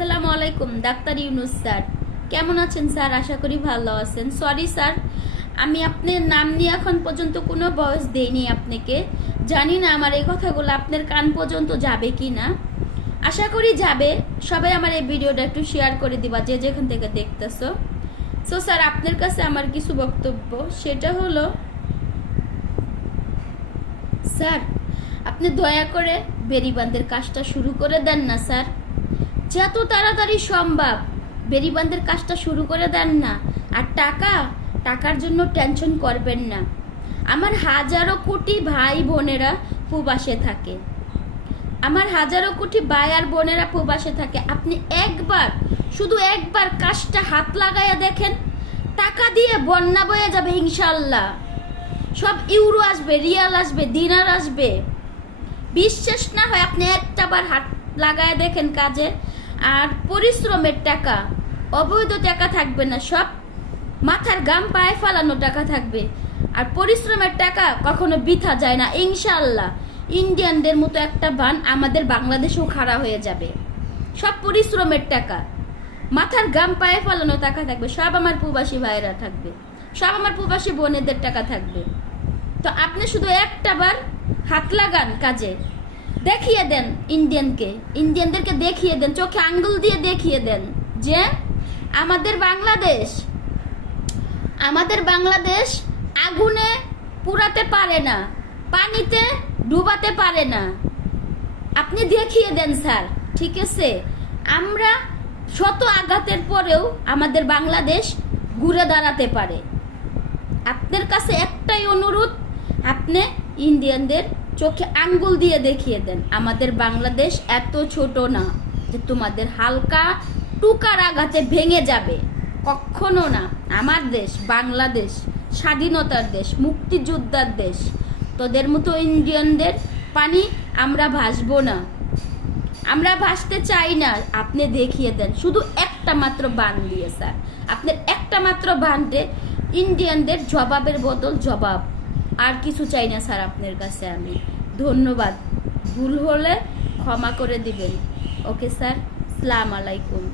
আসসালামু আলাইকুম, doctor Yunus sir. কেমন আছেন স্যার? আশা করি ভালো আছেন। সরি স্যার, আমি আপনার নাম নিয়ে এখন পর্যন্ত কোনো বয়স দেইনি আপনাকে। জানি না আমার এই কথাগুলো আপনার কান পর্যন্ত যাবে কি না। আশা করি যাবে। সবাই আমার এই ভিডিওটা একটু শেয়ার করে দিবা, যে যেখান থেকে দেখতেছো। সো স্যার, আপনার কাছে আমার কিছু বক্তব্য। সেটা হলো, স্যার, আপনি দয়া করে বেরিবান্ধের কাজটা শুরু করে দেন না, স্যার। যত তাড়াতাড়ি সম্ভব। বেরিবান্ধের কাজটা শুরু করে দেন না। আর টাকা? টাকার জন্য টেনশন করবেন না। আমার হাজারো কোটি ভাই বোনেরা প্রবাসে থাকে। আমার হাজারো কোটি ভাই আর বোনেরা প্রবাসে থাকে। আপনি একবার, শুধু একবার কাজটা হাত লাগাইয়া দেখেন, টাকা দিয়ে বন্যা বয়ে যাবে ইনশাল্লাহ সব ইউরো আসবে, রিয়াল আসবে, দিনার আসবে। বিশ্বাস না হয় আপনি একটা বার হাত লাগায় দেখেন কাজে। আর পরিশ্রমের টাকা, অবৈধ টাকা থাকবে না, সব মাথার গাম পায়ে ফালানো টাকা থাকবে। আর পরিশ্রমের টাকা কখনো বৃথা যায় না ইনশাল্লাহ ইন্ডিয়ানদের মতো একটা বান আমাদের বাংলাদেশেও খাড়া হয়ে যাবে। সব পরিশ্রমের টাকা, মাথার গাম পায়ে ফালানো টাকা থাকবে, সব আমার প্রবাসী ভাইয়েরা থাকবে, সব আমার প্রবাসী বোনেদের টাকা থাকবে। তো আপনি শুধু একটা বার হাত লাগান কাজে। দেখিয়ে দেন ইন্ডিয়ানকে ইন্ডিয়ানদেরকে দেখিয়ে দেন, চোখে আঙ্গুল দিয়ে দেখিয়ে দেন যে আমাদের বাংলাদেশ আমাদের বাংলাদেশ আগুনে পুরাতে পারে না, পানিতে ডুবাতে পারে না। আপনি দেখিয়ে দেন স্যার, ঠিক আছে? আমরা শত আঘাতের পরেও আমাদের বাংলাদেশ ঘুরে দাঁড়াতে পারে। আপনার কাছে একটাই অনুরোধ, আপনি ইন্ডিয়ানদের চোখে আঙ্গুল দিয়ে দেখিয়ে দেন, আমাদের বাংলাদেশ এত ছোট না যে তোমাদের হালকা টুকার আঘাতে ভেঙে যাবে। কখনো না, আমার দেশ, বাংলাদেশ, স্বাধীনতার দেশ, মুক্তিযোদ্ধার দেশ, তোদের মতো ইন্ডিয়ানদের পানি আমরা ভাসবো না। আমরা ভাসতে চাই না। আপনি দেখিয়ে দেন, শুধু একটা মাত্র বান দিয়ে, স্যার। আপনার একটা মাত্র বানতে ইন্ডিয়ানদের জবাবের বদল জবাব। আর কিছু চাই না স্যার আপনার কাছে আমি। ধন্যবাদ। ভুল হলে ক্ষমা করে দিবেন। ওকে স্যার, সালাম আলাইকুম।